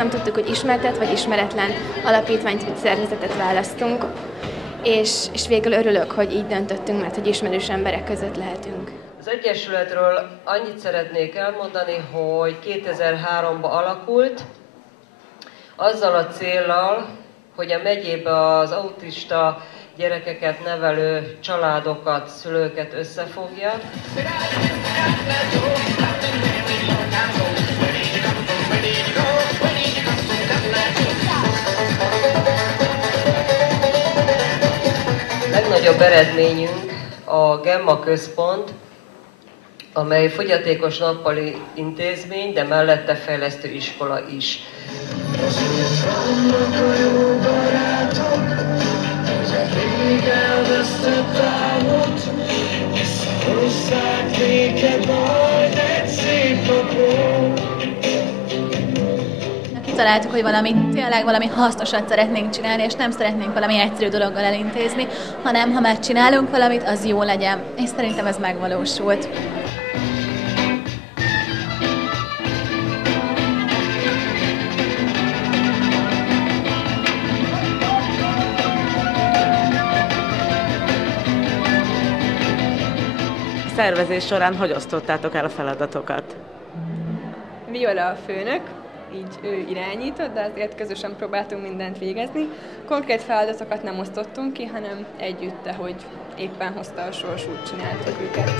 nem tudtuk, hogy ismertet vagy ismeretlen alapítványt vagy szervezetet választunk, és végül örülök, hogy így döntöttünk, mert hogy ismerős emberek között lehetünk. Az Egyesületről annyit szeretnék elmondani, hogy 2003-ban alakult, azzal a céllal, hogy a megyébe az autista gyerekeket nevelő családokat, szülőket összefogja. Legnagyobb eredményünk a Gemma Központ, amely fogyatékos nappali intézmény, de mellette fejlesztő iskola is. Kitaláltuk, hogy tényleg valami hasznosat szeretnénk csinálni, és nem szeretnénk valami egyszerű dologgal elintézni, hanem ha már csinálunk valamit, az jó legyen. És szerintem ez megvalósult. A szervezés során hogy osztottátok el a feladatokat? Viola a főnök, így ő irányított, de azért közösen próbáltunk mindent végezni. Konkrét feladatokat nem osztottunk ki, hanem együtt, ahogy éppen hozta a sors, úgy csináltuk őket.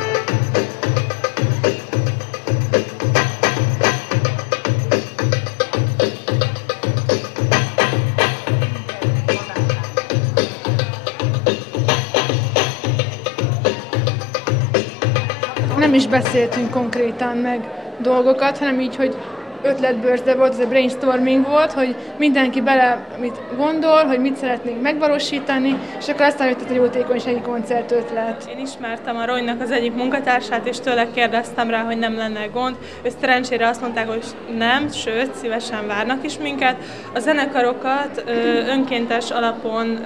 Nem is beszéltünk konkrétan meg dolgokat, hanem így, hogy ötletbőrzde volt, ez a brainstorming volt, hogy mindenki bele mit gondol, hogy mit szeretnénk megvalósítani, és akkor aztán jött egy jótékonysági koncert ötlet. Én ismertem a Ronynak az egyik munkatársát, és tőle kérdeztem rá, hogy nem lenne gond. Ő szerencsére azt mondták, hogy nem, sőt, szívesen várnak is minket. A zenekarokat önkéntes alapon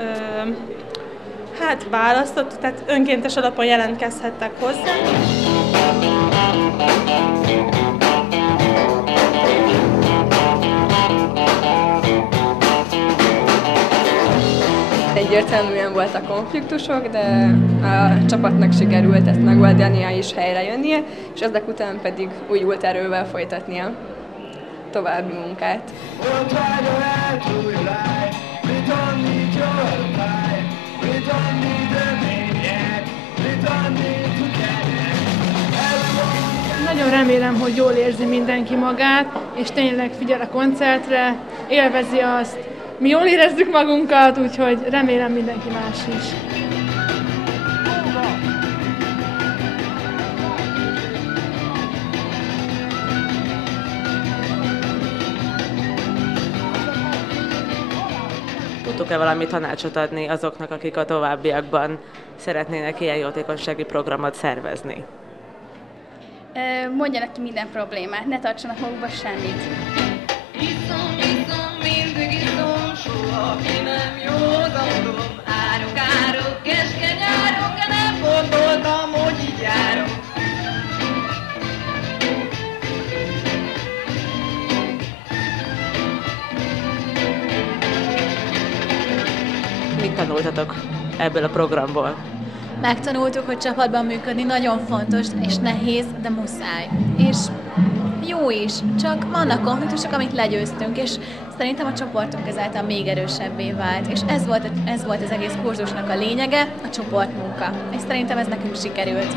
választott, tehát önkéntes alapon jelentkezhettek hozzá. Egyértelműen voltak konfliktusok, de a csapatnak sikerült ezt megoldania és helyrejönnie, és ezek után pedig újult erővel folytatnia további munkát. Nagyon remélem, hogy jól érzi mindenki magát, és tényleg figyel a koncertre, élvezi azt. Mi jól érezzük magunkat, úgyhogy remélem mindenki más is. Tudtok-e valami tanácsot adni azoknak, akik a továbbiakban szeretnének ilyen jótékonysági programot szervezni? Mondjanak ki minden problémát, ne tartsanak magukba semmit. Iszom, mindig iszom, soha ki nem józanodom. Árok, keskeny árok, nem gondoltam, hogy így járok. Mit tanultatok ebből a programból? Megtanultuk, hogy csapatban működni nagyon fontos, és nehéz, de muszáj. És jó is, csak vannak konfliktusok, amit legyőztünk, és szerintem a csoportunk ezáltal még erősebbé vált. És ez volt az egész kurzusnak a lényege, a csoportmunka. És szerintem ez nekünk sikerült.